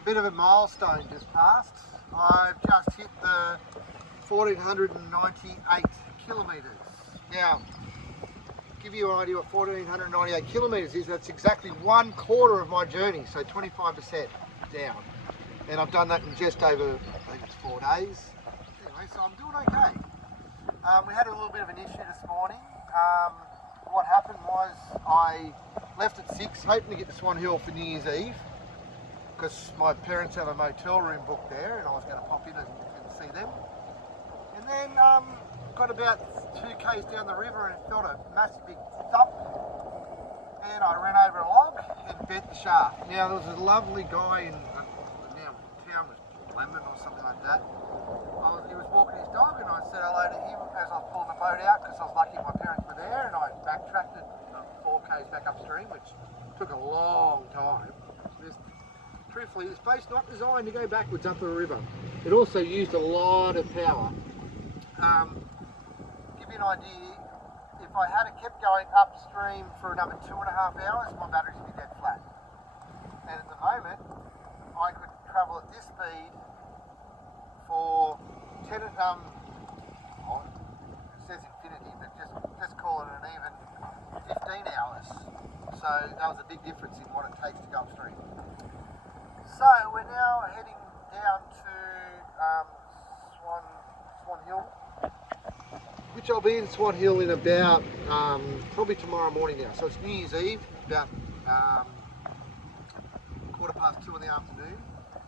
A bit of a milestone just passed. I've just hit the 1498 kilometres. Now, to give you an idea what 1498 kilometres is, that's exactly 1/4 of my journey, so 25% down. And I've done that in just over, I think it's 4 days. Anyway, so I'm doing okay. We had a little bit of an issue this morning. What happened was I left at 6, hoping to get to Swan Hill for New Year's Eve, because my parents have a motel room booked there and I was going to pop in and see them. And then got about 2 k's down the river and felt a massive big thump, and I ran over a log and bent the shaft. Now there was a lovely guy in the town was Lemon or something like that. He was walking his dog and I said hello to him as I was pulling the boat out, because I was lucky my parents were there, and I backtracked it 4 k's back upstream, which took a long time. Truthfully, this boat's not designed to go backwards up a river. It also used a lot of power. Give you an idea, if I had kept going upstream for another 2.5 hours, my batteries would be dead flat. And at the moment, I could travel at this speed for 10, it says infinity, but just call it an even 15 hours. So that was a big difference in what it takes to go upstream. So we're now heading down to Swan Hill, which I'll be in Swan Hill in about probably tomorrow morning now. So it's New Year's Eve, about 2:15 in the afternoon.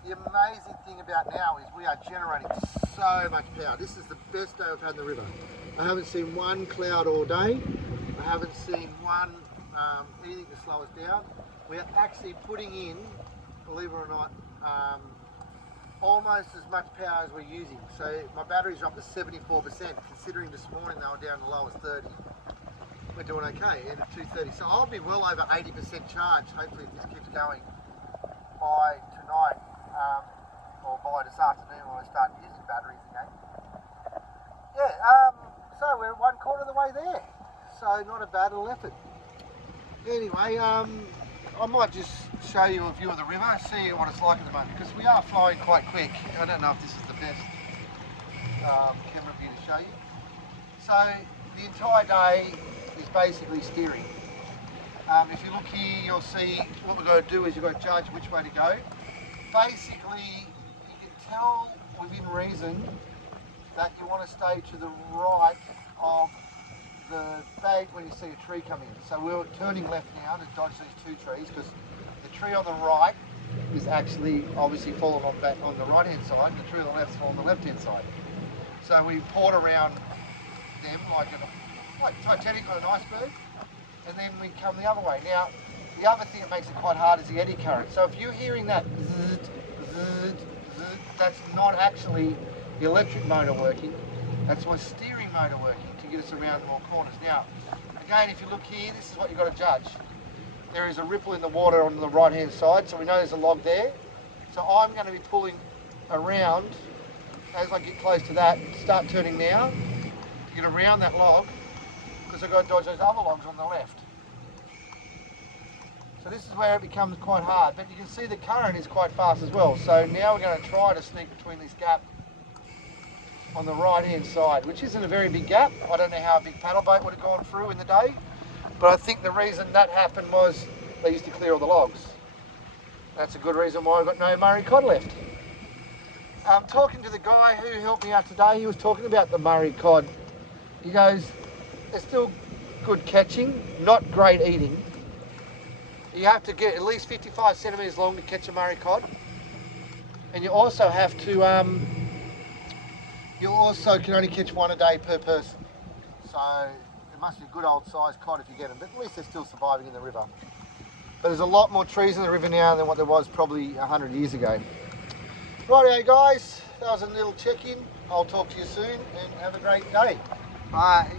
The amazing thing about now is we are generating so much power. This is the best day I've had in the river. I haven't seen one cloud all day. I haven't seen anything to slow us down. We are actually putting in, believe it or not, almost as much power as we're using. So my batteries are up to 74%, considering this morning they were down as low as 30. We're doing okay, and at 2:30. So I'll be well over 80% charged, hopefully if this keeps going, by tonight, or by this afternoon when I start using batteries again. Yeah, so we're 1/4 of the way there. So not a bad little effort. Anyway, I might just show you a view of the river, see what it's like at the moment, because we are flowing quite quick. I don't know if this is the best camera view to show you. So the entire day is basically steering. If you look here, you'll see what we've got to do is you've got to judge which way to go. Basically, you can tell within reason that you want to stay to the right of the bank when you see a tree come in. So we're turning left now to dodge these 2 trees, because the tree on the right is actually obviously falling on the right hand side, and the tree on the left is on the left hand side. So we port around them like Titanic on an iceberg, and then we come the other way. Now, the other thing that makes it quite hard is the eddy current. So if you're hearing that zzz, zzz, zzz, that's not actually the electric motor working, that's my steering motor working to get us around more corners. Now, again, if you look here, this is what you've got to judge. There is a ripple in the water on the right hand side, so we know there's a log there. So I'm going to be pulling around as I get close to that, start turning now to get around that log, because I've got to dodge those other logs on the left. So this is where it becomes quite hard, but you can see the current is quite fast as well. So now we're going to try to sneak between this gap on the right hand side, which isn't a very big gap. I don't know how a big paddle boat would have gone through in the day, but I think the reason that happened was they used to clear all the logs. That's a good reason why I've got no Murray cod left. Talking to the guy who helped me out today, he was talking about the Murray cod. He goes, they're still good catching, not great eating. You have to get at least 55 centimetres long to catch a Murray cod. And you also have to, you also can only catch 1 a day per person. So it must be a good old sized cod if you get them, but at least they're still surviving in the river. But there's a lot more trees in the river now than what there was probably 100 years ago. Rightio guys, that was a little check-in. I'll talk to you soon and have a great day. Bye.